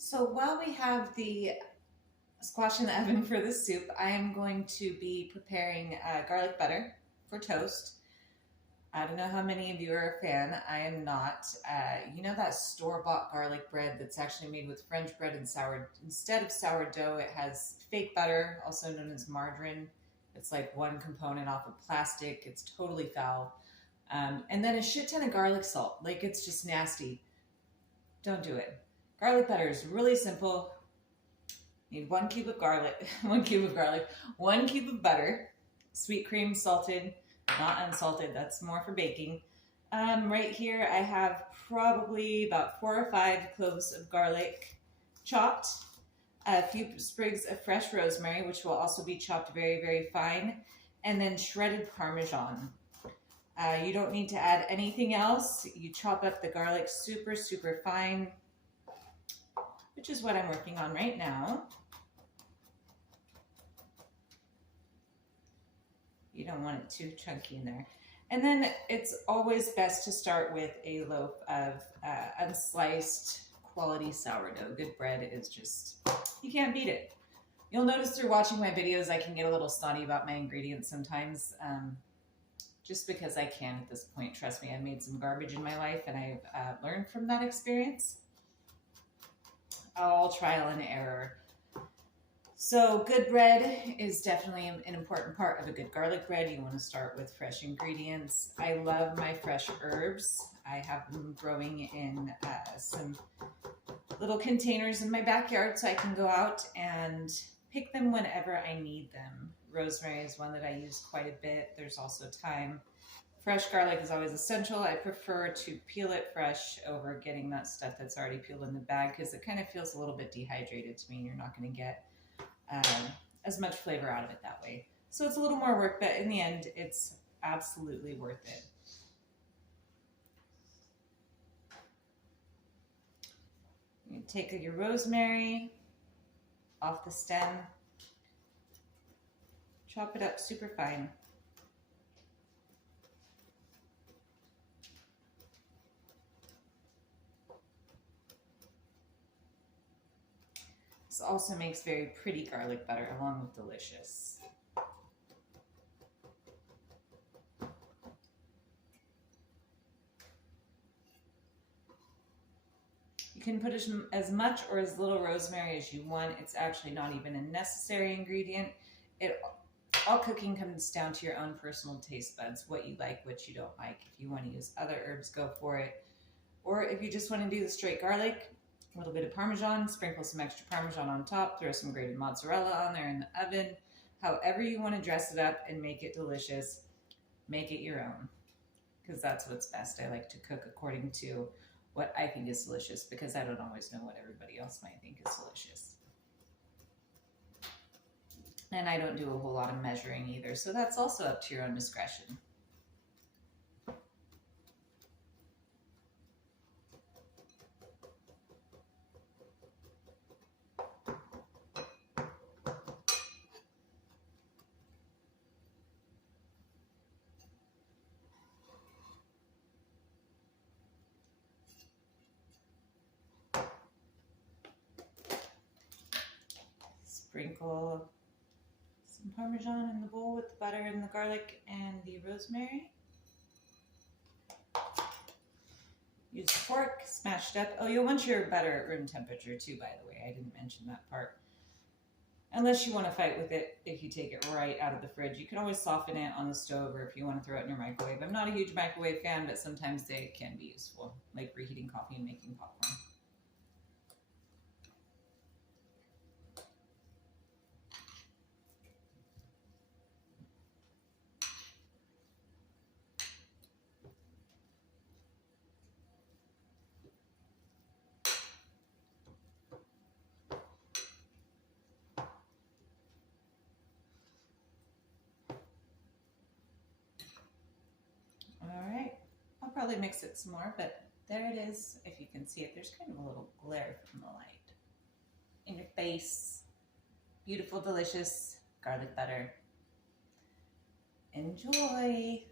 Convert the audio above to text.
So while we have the squash in the oven for the soup, I am going to be preparing garlic butter for toast. I don't know how many of you are a fan. I am not. You know that store-bought garlic bread that's actually made with French bread and instead of sourdough, it has fake butter, also known as margarine. It's like one component off of plastic. It's totally foul. And then a shit ton of garlic salt. Like, it's just nasty. Don't do it. Garlic butter is really simple. You need 1 cube of garlic, 1 cube of butter, sweet cream, salted, not unsalted. That's more for baking. Right here, I have probably about 4 or 5 cloves of garlic chopped, a few sprigs of fresh rosemary, which will also be chopped very, very fine, and then shredded parmesan. You don't need to add anything else. You chop up the garlic super, super fine, which is what I'm working on right now. You don't want it too chunky in there. And then it's always best to start with a loaf of unsliced quality sourdough. Good bread is just, you can't beat it. You'll notice through watching my videos, I can get a little snotty about my ingredients sometimes, just because I can at this point. Trust me, I've made some garbage in my life and I've learned from that experience. All trial and error. So good bread is definitely an important part of a good garlic bread. You want to start with fresh ingredients. I love my fresh herbs. I have them growing in some little containers in my backyard so I can go out and pick them whenever I need them. Rosemary is one that I use quite a bit. There's also thyme. Fresh garlic is always essential. I prefer to peel it fresh over getting that stuff that's already peeled in the bag because it kind of feels a little bit dehydrated to me and you're not going to get as much flavor out of it that way. So it's a little more work, but in the end, it's absolutely worth it. You take your rosemary off the stem, chop it up super fine. This also makes very pretty garlic butter along with delicious. You can put as much or as little rosemary as you want. It's actually not even a necessary ingredient. All cooking comes down to your own personal taste buds, what you like, what you don't like. If you want to use other herbs, go for it. Or if you just want to do the straight garlic, a little bit of Parmesan, sprinkle some extra Parmesan on top, throw some grated mozzarella on there in the oven. However you want to dress it up and make it delicious, make it your own, because that's what's best. I like to cook according to what I think is delicious because I don't always know what everybody else might think is delicious. And I don't do a whole lot of measuring either, so that's also up to your own discretion. Sprinkle some Parmesan in the bowl with the butter and the garlic and the rosemary. Use a fork, smashed up. Oh, you'll want your butter at room temperature too, by the way. I didn't mention that part. Unless you want to fight with it, if you take it right out of the fridge. You can always soften it on the stove or if you want to throw it in your microwave. I'm not a huge microwave fan, but sometimes they can be useful, like reheating coffee and making popcorn. Probably mix it some more, but there it is. If you can see it, there's kind of a little glare from the light in your face. Beautiful, delicious garlic butter. Enjoy.